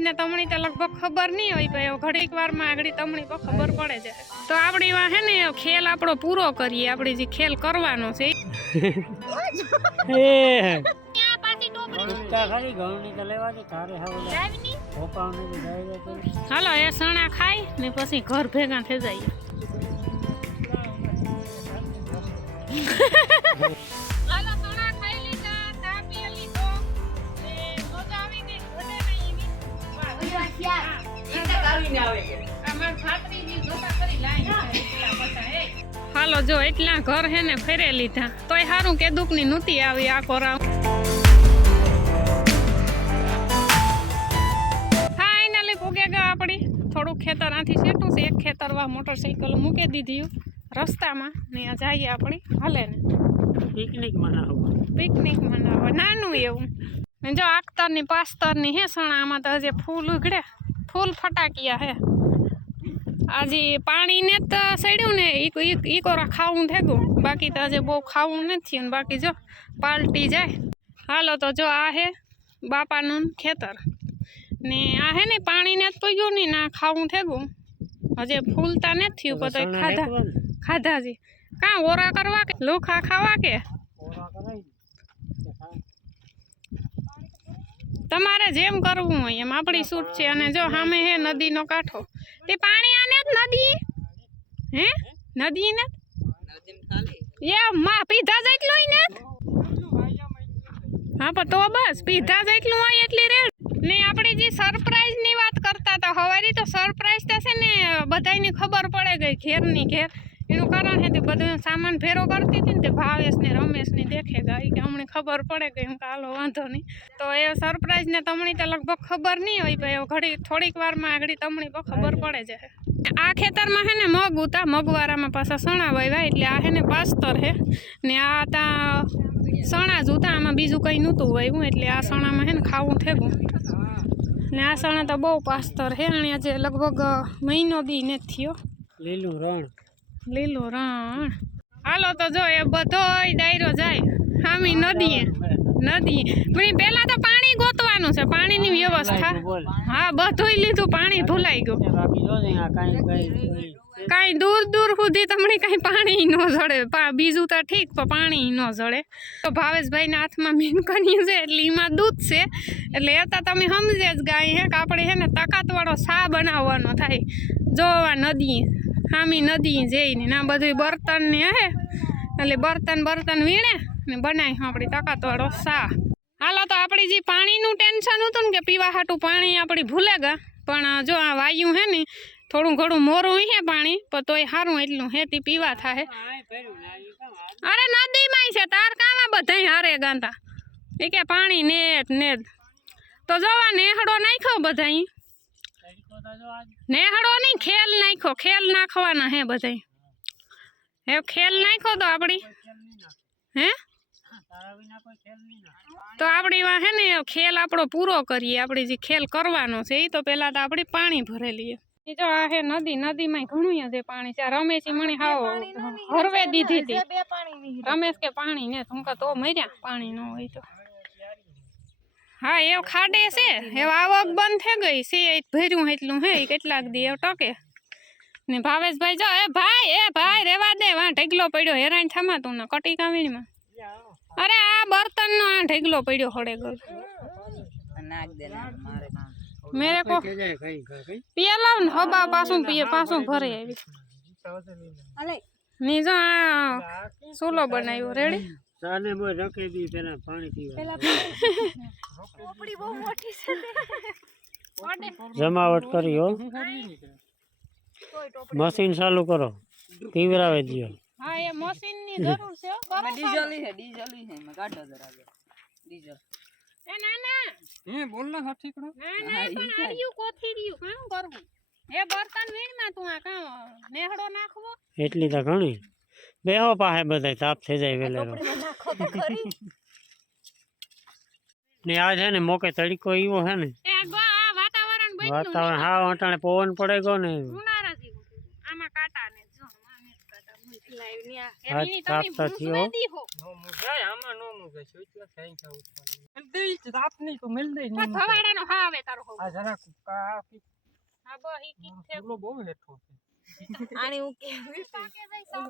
ને તમણી તો લગભગ ખબર નહીં હોય ભાઈ ઘડીક વારમાં આગળ તમણી તો ખબર પડે છે તો આપણી વાં હે ને ખેલ આપણો પૂરો કરીએ આપણે જે ખેલ કરવાનો છે હાલો એ સણા ખાઈ ને પછી ઘર ભેગા થઈ જાય હાલો જો એટલા ઘર હે ને ફેરે લીધા તોય સારું કે દુઃખ ની નૂતી આવી આ કોરા ફાઇનલી પૂગે ગયા આપડી થોડું ખેતર આથી સેટું છે એક ખેતરવા મોટરસાઇકલ મૂકી દીધી રસ્તામાં ને જઈએ આપણી હાલે ને પિકનિક મનાવવા નાનું એવું જો આખતરની પાસ્તરની હે સણા આમાં તો હજી ફૂલ ઉઘડે ફૂલ ફટાકિયા હે આજે પાણી ને તો સડ્યું ને ઈ કોરા ખાવું થેગું બાકી તો હજી બહુ ખાવું નથી ને બાકી જો પાલટી જાય હાલો તો જો આ હે બાપાનું ખેતર ને આ હે ને પાણી ને તો ગયું નહીં ના ખાવું થેગું હજી ફૂલતા નથી ઉપર તો ખાધા જી કાં ઓરા કરવા કે લોખા ખાવા કે તમારે જેમ કરવું હોય એમ આપણી છૂટ છે અને જો સામે હે નદીનો કાંઠો તે પાણી આને જ નદી હે નદી ને એ માં પીધા જેટલું ને હા પણ તો બસ પીધા જેટલું હોય એટલી રે ને આપણે જે સરપ્રાઈઝ ની વાત કરતા હતા હવારી તો સરપ્રાઈઝ થશે ને બધાની ખબર પડે ગઈ ઘેર ની ઘેર એનું કારણ હે તે બધું સામાન ભેરો કરતી હતી ને તે ભાવેશ ને રમેશ ને દેખે ગઈ કે અમને ખબર પડે ગઈ હું કાલો વાંધો નહીં તો એ સરપ્રાઈઝ ને તમણી તો લગભગ ખબર નહીં હોય ભાઈ ઘડી થોડીક વારમાં આગળ તમણી તો ખબર પડે છે આ ખેતરમાં હે ને મગ ઉતા મગવારામાં પાછા સણા વાવ્યા એટલે આ હે ને પાસ્તર હે ને આ તા સણા જ ઉતા આમાં બીજું કંઈ નહોતું વાવ્યું એટલે આ સણામાં હે ને ખાવું થેગું ને આ સણા તો બહુ પાસ્તર હે અને આજે લગભગ મહિનો દી નથી થયો લીલું રણ હાલો તો જો એ બધો ડાયરો જાય હામી નદી પણ પેલા તો પાણી ગોતવાનું છે પાણીની વ્યવસ્થા હા બધું લીધું પાણી ભૂલાઈ ગયું કાંઈ દૂર સુધી તમને કાંઈ પાણી ન જડે બીજું તો ઠીક પણ પાણી ન જડે તો ભાવેશભાઈના હાથમાં મીનકન્યું છે એટલે એમાં દૂધ છે એટલે એ તો તમે સમજે જ ગાય હે કે આપણે હે ને તાકાતવાળો શા બનાવવાનો થાય જોવા નદી હામી નદી જઈને ના બધું બર્તન ને હે એટલે બર્તન વીણે ને બનાવી આપણી તાકાતવાળો શા હાલો તો આપણી જે પાણીનું ટેન્શન હતું ને કે પીવા હાટું પાણી આપણી ભૂલે ગયા પણ જો આ વાયુ હે ને થોડું ઘણું મોરું હે પાણી પણ તોય સારું એટલું હેતી પીવા થાય અરે નદીમાં છે તાર કાવા બધા હારે ગાંતા એ કે પાણી નેત તો જોવા નેહડો નાખ્યો બધા નેહડો નહીં ખેલ નાખ્યો ખેલ નાખવાના હે બધા હે ખેલ નાખ્યો તો આપણી હે તો આપણી વાં હે ને ખેલ આપણો પૂરો કરીએ આપણે જે ખેલ કરવાનો છે એ તો પહેલાં તો આપણે પાણી ભરેલીએ એ જો આ હે નદીમાં ઘણું છે પાણી છે રમેશ મણી હાવ હરવે દીધી હતી રમેશ કે પાણી ને હું તો મર્યા પાણી ન હોય તો હા એ ખાડે છે એ આવક બંધ થઈ ગઈ છે ભર્યું એટલું હે કેટલાક દી એ ટકે ને ભાવેશભાઈ જો એ ભાઈ રેવા દે વાં ઢેગલો પડ્યો હેરાન થમાતું ને કટી કાવીણીમાં અરે આ બર્તન નો આ ઢેગલો પડ્યો હળે ગયો મેરે કો પીએ લાવ ને હબા પાછું ભરે આવી ની જો આ ચૂલો બનાવ્યો રેડી સાને બોય રખી દી તેના પાણી પીવા જમાવટ કરી હો મશીન ચાલુ કરો પીવરાવે દિયો હા એ મશીન ની જરૂર છે ડીઝલ હે મે કાઢો જરા ડીઝલ એ નાના હે બોલ ના હઠી કરો ના પણ આર્યું કોથીર્યું કામ કરવું એ બર્તન વીણમાં તું આ કામ નેહડો નાખવો એટલી તો ઘણી બેહો પાહે બધાય તાપ થઈ જાય વેલેરો ને આ છે ને મોકે તડકો ઈવો હે ને એ આ વાતાવરણ બન્યું વાતાવરણ હા અટાણે પવન પડે ગયો ને ઉનાળા જેવું આમાં કાંટા ને જો આને કાંટા મૂકી લાઈવ ની આ આજ એની તાપ તમે તો ભૂખ થયો. નથી હો નો મુગાય આમાં નો મુગાય શું એટલે થઈ જાવ દે રાત ની તો મિલ દે પણ થવાડાનો હા આવે તારો હો આ જરા આ હા બો હી કી છે ફૂલો બહુ હેઠો છે આની હું કેવી પાકે જાય સાવ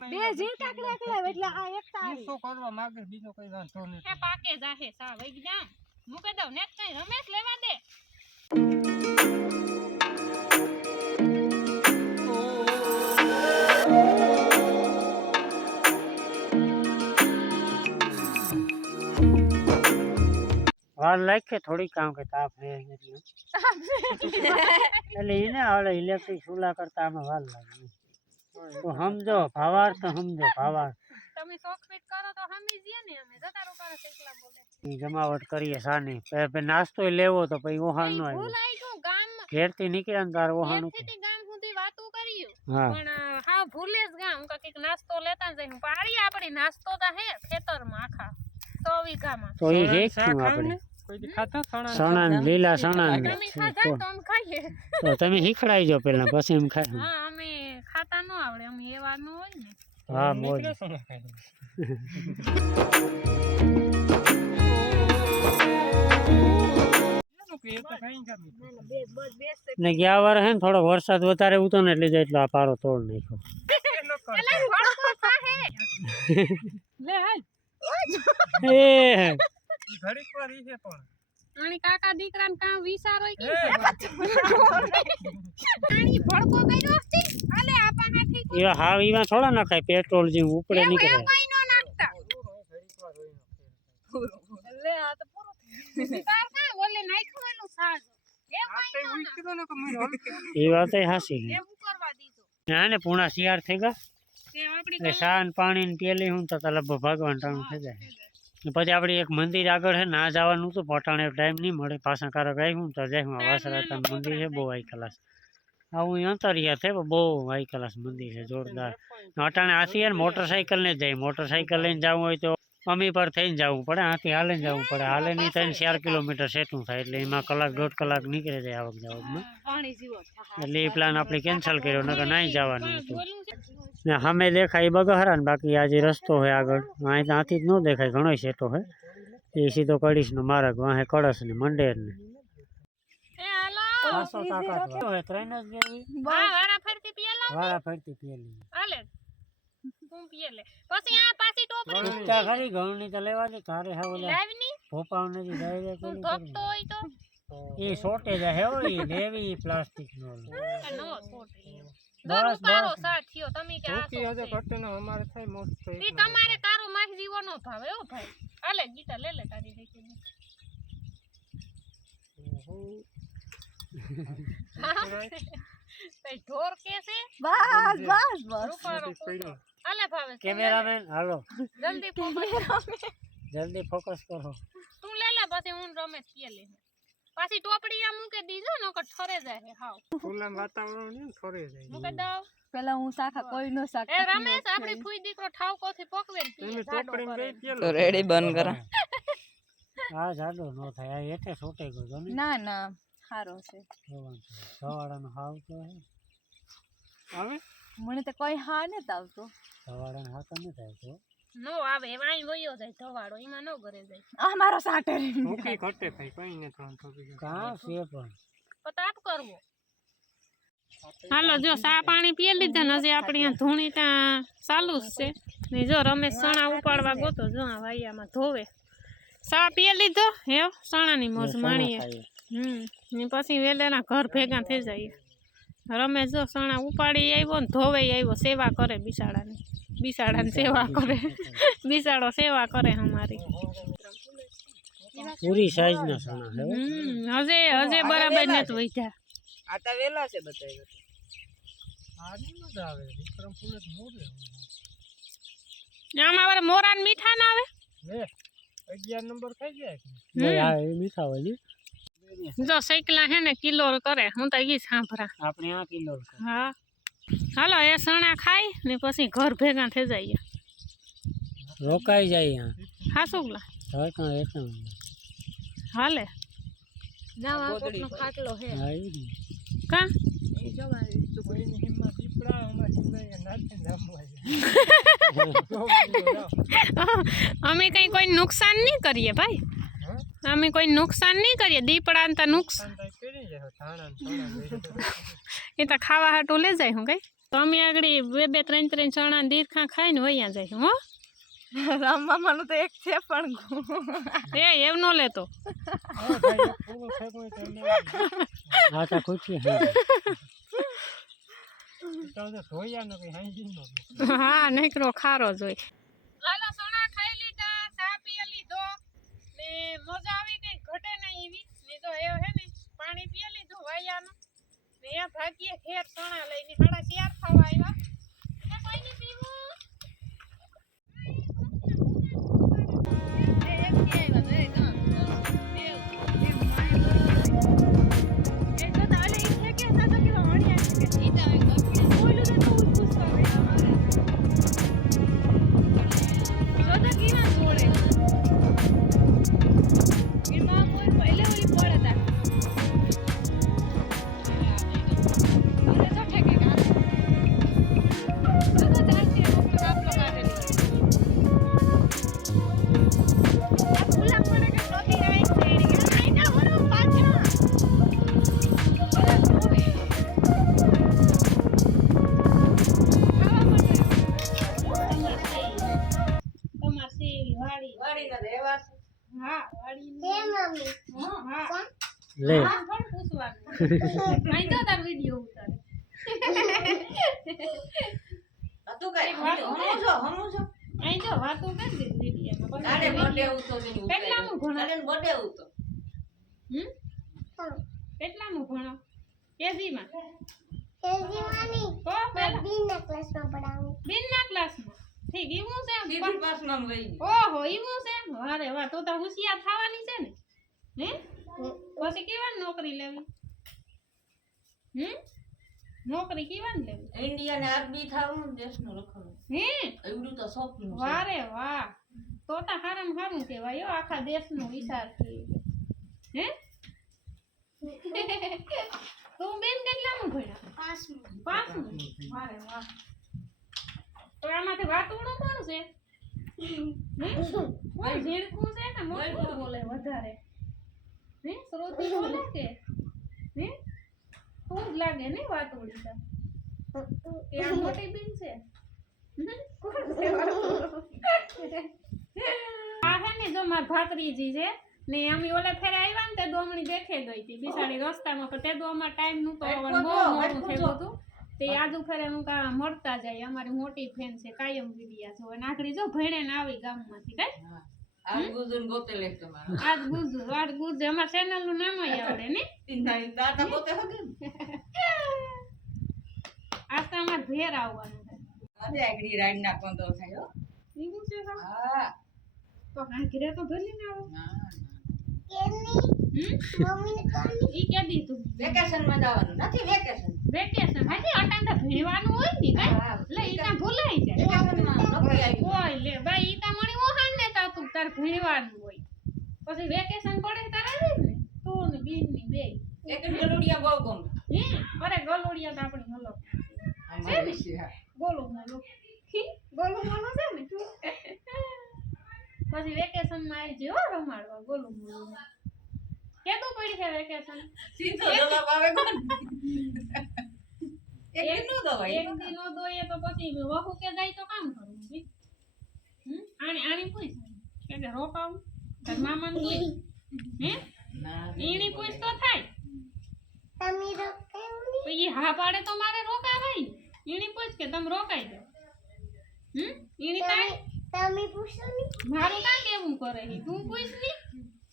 બે જે કાકડા એકલા એટલે આ એકતા તું આવી શું કરવા માંગે બીજો કઈ વાંધો નહીં હે પાકે જાહે સા વઈ જા મૂકે દઉં ને કઈ રમેશ લેવા દે વાર લાગે થોડી કામ કે તાપ રહે એટલે એને આવડે ઇલેક્ટ્રિક ચૂલા કરતા આમાં વાર લાગે તો સમજો ભાવાર તો સમજો ભાવાર તમે શોખપીટ કરો તો સમજીએ ને અમે જતારો કરે છે એકલા બોલે ઈ જમાવટ કરીએ સાની પે નાસ્તો લેવો તો પછી ઓહાણ નો આવ્યો ભૂલાઈ ગયું ગામમાં ઘેરથી નીકળ્યા ને તાર ઓહાણ ઘેરથી ગામ સુધી વાતો કર્યું હા પણ હા ભૂલે જ ગામ કઈક નાસ્તો લેતા જઈને પાડી આપણી નાસ્તો તો હે ખેતરમાં આખા 100 વીઘામાં તો એ રેખશું આપણે કોઈ દી ખાતા સણા ને લીલા સણા ને તમે ખાધા તો અમે ખાઈએ તો તમે શીખડાઈ જો પેલા પછી એમ ખાય હા અમે ખાતા ન આવડે અમે એવા ન હોય ને હા મોજ ને ગયા વાર હે ને થોડો વરસાદ વધારે ઉતો ને એટલે એટલો આ પારો તોડ નાખ્યો એલા ભડકો થાહે લે હાલ એ ઘડીક વાર ઈ છે પણ આની કાકા દીકરાને કામ વિચારો કે આની ભડકો કર્યો છે આલે આપા હાથી એવા હાવ ઈમાં થોડા નખાય પેટ્રોલ જેવું ઉપડે નીકળે કઈ નો નાખતા લે આ તો પૂરો તાર કા ઓલે નાખ્યું એનું સાજ એ કઈ નો કીધું ને કે મને એ વાત હાસી એ હું કરવા દીધો ના ને પૂણા શિયાળ થઈ ગયા તે આપણી એટલે શાન પાણી ને પેલી હું તો લગભગ ભગવાન ટાણું થઈ જાય ને પછી આપણે એક મંદિર આગળ છે ના જવાનું તો પટાણે ટાઈમ નહીં મળે પાછા કારક આવ્યું તો જાય હું વાસરાતા મંદિર છે બહુ હાઈ ક્લાસ આવું અંતરિયા છે બહુ હાઈ ક્લાસ મંદિર છે જોરદાર અટાણે આથી યાર મોટરસાઇકલ ને જ જાય મોટરસાઇકલ લઈને જવું હોય તો અમી પર થઈને જવું પડે આથી હાલે જવું પડે હાલે નહીં થઈને 4 કિલોમીટર સેટું થાય એટલે એમાં કલાક 1.5 કલાક નીકળી જાય આવક જાવકમાં પાણી જીવો એટલે એ પ્લાન આપણે કેન્સલ કર્યો નકર નહીં જવાનું હતું બોલું છે ને સામે દેખાય બગહરા ને બાકી આ જે રસ્તો હોય આગળ અહીં ત્યાંથી જ ન દેખાય ઘણો સેટો હોય એ સીધો કડીશનો માર્ગ વાહે કળશ ને મંડેર ને એ હાલો પાછો તાકાત હોય ટ્રેન જ જેવી હા વારા ફરતી પીએલો વાળા ફરતી પેલી હાલે તું પીએલે પછી આ પાછી ટોપરી ઉઠતા ખરી ઘઉંની તો લેવાની તારે હા ઓલા લાવની ભોપાવ નથી ડાયરેક્ટ તું ધોકતો હોય તો એ સોટે જાય હે ઓય લેવી પ્લાસ્ટિક નો નો સોટી બસ, બસ કારો બસ. સાથ થયો તમે કે આ ધોતી હજે ઘટે ને અમારે થાય મસ્ત ઈ તમારે કારો માખ જીવો નો ભાવે ઓ ભાઈ હાલે ગીતા લે તારી દેખી ભાઈ ઢોર કે છે બસ બસ બસ રૂપારો પૂરો. હાલે ભાવે તું લે લે. કેમેરામેન હાલો જલ્દી ફોકસ જલ્દી ફોકસ કરો તું લે લે પછી હું રમેશ પીએ લે પાછી ટોપડી આ મૂકે દીજો નકર ઠરે જાય હાવ ખુલ્લા વાતાવરણ ને થોરે જાય મૂકે દઉં પેલા હું શાખા કોઈ નો એ શાખા રમેશ આપણી ફૂઈ દીકરો ઠાવકોથી પકવે ને પીએ, તમે જાડો ટોપડી કરે. ગઈ પેલો તો રેડી બંધ કરા આ જાડો નો થાય આ એટલે સોટે ગયો જો ને ના ના સારો છે સવાડાનો હાવ તો હે આવે મને તો કોઈ હા ને આવતો સવાડાનો હાથ ન થાય તો નો આવે વાઈ વયો જાય ધવાડો એમાં નો ઘરે જાય આ મારો સાટર મૂકી ઘટે ભાઈ કઈ ને ત્રણ થોડી કાં છે પણ પતાપ કરવો હાલો જો સા પાણી પીએ લીધા ને હજી આપણી આ ધૂણી ત્યાં ચાલુ જ છે ને જો રમેશ ચણા ઉપાડવા ગોતો જો આ વાયામાં ધોવે સા પીએ લીધો હે ચણાની મોજ માણીએ ને પછી વેલેના ઘર ભેગા થઈ જાય રમેશ જો ચણા ઉપાડી આવ્યો ને ધોવે આવ્યો સેવા કરે બિસાડાની બિસાડાની સેવા કરે બિસાડો સેવા કરે અમારી પૂરી સાઈઝ ના સણા હે હજે બરાબર નથી વૈધા આટા વેલા છે બતાય આની મજા આવે વિક્રમ ફૂલ જ મોરે આમાં વાળા મોરા ને મીઠા ના આવે લે 11 નંબર થઈ જાય નહીં આ એ મીઠા હોય ને જો સૈકલા હે ને કિલો કરે હું તો ઈ સાંભળા આપણે આ કિલો હા હાલો એ સણા ખાઈ ને પછી ઘર ભેગા થઈ જાય રોકાઈ જાય હા શુકલા હવે કાં એટલા હાલે જાવ આ કોકનો ખાટલો હે આવી કા કોઈની હિંમત દીપડે લા અમાર સિંબાઈ નાખી નામવા અમે કઈ કોઈ નુકસાન નહીં કરીએ ભાઈ, અમે કોઈ નુકસાન નહીં કરીએ. દીપડા તો નુકસાન કરી જાય થાણા થાણા એ તો ખાવા હાટું લઈ જાય હું કઈ. તો અમે આગળ 2-2 3 ચણા દીરખા ખાઈને વયા જાય હો. રામ મામાનું તો એક છે પણ એવું ન લેતો. પૂરો ફેંકો તો હા તો ખુશી હે તો ધોયા ન કઈ હાંજી ન હા નીકળો ખારો જોઈ. હાલો સોના ખાઈ લીધા, ચા પી લીધો ને મજા આવી કઈ ઘટે નહીં એવી ને. તો એ હે ને પાણી પી લીધું વાયાનું ને અહીંયા ભાગીએ ઘેર સોના લઈને 4:30 થવા આવ્યા. એટલે કોઈ નહીં પીવું. લે કેટલામું ભણો? કેજીમાં? બેનના ક્લાસમાં. ઠીક એવું છે. ઓહો એવું છે. વારે વાહ, તો હોશિયાર થવાની છે ને. હે પછી કેવાની નોકરી લેવી? નોકરી કેવાની લેવી? ઇન્ડિયા ને આર્મી થાવું દેશનું રખડવું હે એવડું તો સપનું છે. વારે વાહ, તો હારામ હારું કહેવાય હો, આખા દેશનો વિચાર થઈ. હે તું બેન કેટલામું ભણ્યા? 5મું. વારે વાહ. તો આમાંથી વાતુડું કોણ છે? કોણ ઝીણકું છે ને મોટું બોલે વધારે? હે શ્રુતિ બોલે કે હે તું જ લાગે ને વાતુડી તા કે આ મોટી બેન છે? આ હે ને જો માર ભાત્રીજી છે ને અમે ઓલે ફેરે આવ્યા ને તે દોમણી દેખે ગઈ હતી બિચારી રસ્તામાં, પણ તે દો અમાર ટાઈમ નહોતો, બહુ મોડું થયું હતું. તે આજુ ફેરે હું કા મળતા જાય. અમારી મોટી ફેન છે, કાયમ વિડિયા જોવે. નાખડી જો ભણે ને આવી ગામમાંથી કઈ આ ગુજન ગોતે લે તમારે આજ ગુજુ અમાર ચેનલ નું નામ આવડે ને. તિનાઈ દાદા ગોતે હગે આજ તો અમાર ભેર આવવાનું છે. આજે આગળી રાઈડ ના કોંદો થયો. એવું છે સર? હા તો હા ઘરે તો ભરી ને આવો. ના ઈ કે દીધું વેકેશન માં જવાનું નથી. વેકેશન હાજી અટાણ તો ભણવાનું હોય ને કઈ લે ઈ તા ભૂલાઈ જાય. વેકેશન માં નોકરી આવી ઓય લે ભાઈ ઈ તા મણી ઓહાણ ને તા તું તાર ભણવાનું હોય પછી વેકેશન પડે તારે આવી ને તું ને બીન ની બે એક ગલુડિયા બહુ ગમ હે અરે ગલોડિયા તો આપણી હલો અમારી છે. ગોલું માલો ગોલું માલો છે ને પછી વેકેશન માં આવી જો રમાડવા ગોલું માલો કેતું પડી છે વેકેશન? સીધો જવાબ આવે કોણ એક નો દવાઈ એક દી નો દોઈએ તો પછી વહુ કે જાય તો કામ કરવું બી. આણી પૂછ કે રોકાવ તાર મામા ને પૂછ હે ના ઈણી પૂછ તો થાય. તો ઈ હા પાડે તો મારે રોકાવાય ને. ઈણી પૂછ કે તમે રોકાઈ દો. ઈણી તાણ મારું કાં કેવું કરે ઈ તું પૂછ ની,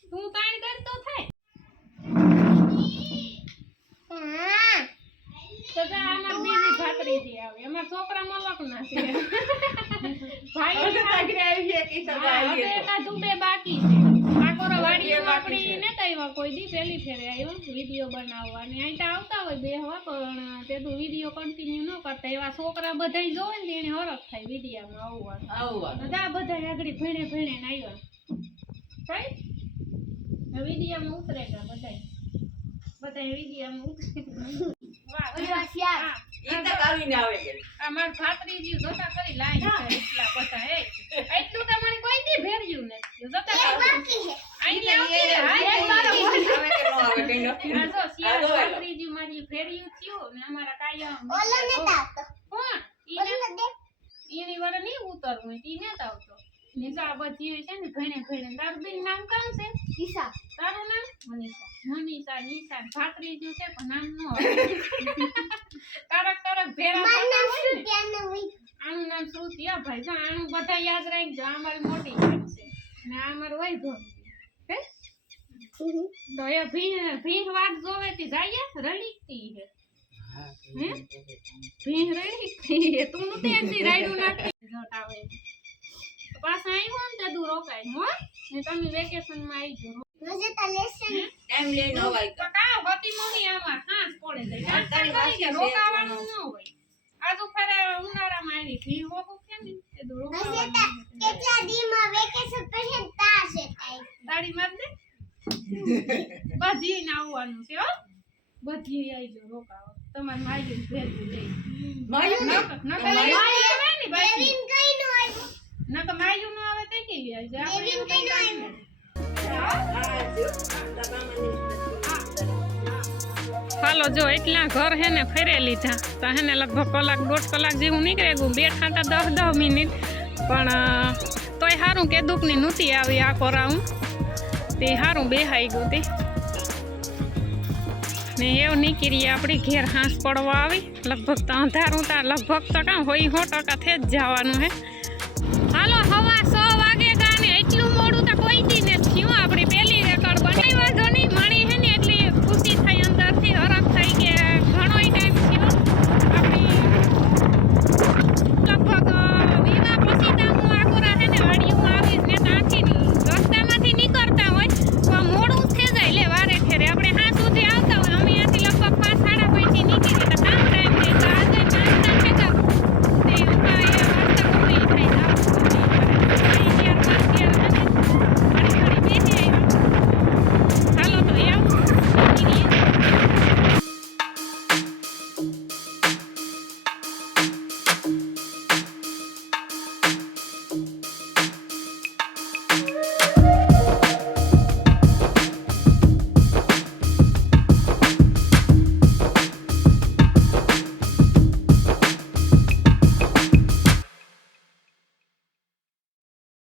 તું તાણ કર તો થાય. તો જા અમાર બીજી ભાત્રીજી આવે. અમાર છોકરા મલકના છે. ભાઈ આગળ આવી છે કે સદા આવી હવે એકા દુબે બાકી છે. આકોરો વાડીઓ આપણી ને તઈવા કોઈ દી પેલી ફેરે આવ્યો વિડિયો બનાવવા ને આઈતા આવતા હોય બેહવા, પણ તે તો વિડિયો કન્ટિન્યુ ન કરતા. એવા છોકરા બધાય જોવે ને એને હરખ થાય વિડિયામાં આવવાનું. આવવાનું બધા બધાય આગળ ભણે ને આવ્યા કઈ વિડિયામાં ઉતરેગા બધાય વિડિયામાં ઉતરે. વાહ અમાર ભાત્રીજી જોતા કરી લાઈન છે એટલા બધા હે એટલું તો મને કોઈ દી ભેર્યું નથી જોતા આઈ ભાત્રીજી મારી ભેર્યું થયું ને અમારા કાયમ કોણ એની વાળા નહીં ઉતરવું ઈ નતા આવતો નિશા બધી છે ને ઘણે તારું બેન નામ કામ છે ઈશા તારું નામ મનીષા નિશા ભાત્રીજી છે પણ નામ નો તારક ભેરા આનું નામ શ્રુતિ આ ભાઈ જો આનું બધા યાદ રાખજો આ મારી મોટી બેન છે ને આ મારું વૈભવ હે તો એ ભીંગ વાત જોવે તી જાય રડીતી હે હે ભીંગ રડીતી હે તું નું તેજી રાયડું નાખી જોટાવે પાછા આવ્યો ને તે દૂર રોકાય હો ને તમે વેકેશન માં આવી જો કા હોતી મોની આમાં હાથ પડે જાય રોકાવાનું ન હોય આજુ ફરે ઉનાળામાં આવી થી હોતું છે ને તે દૂર રોકાવાનું તારી માર દે બધી ને આવવાનું છે હો બધી આવી જો રોકાવા તમાર માઈ ભેગું દે ના તો માયું નો આવે તે કેવી આવી જાય હાલો જો એટલા ઘર હે ને ફેરે લીધા તો હે ને લગભગ કલાક 1.5 કલાક જેવું નીકળે ગયું બેઠા હતા 10 મિનિટ પણ તોય સારું કે દુઃખની નહોતી આવી આ કોરાવું તે સારું બેહાઈ ગયું તે ને એવું નીકળીએ આપણી ઘેર હાંસ પડવા આવી લગભગ તો અંધારું તા લગભગ તો કાં હોય 100% થઈ જ જવાનું હે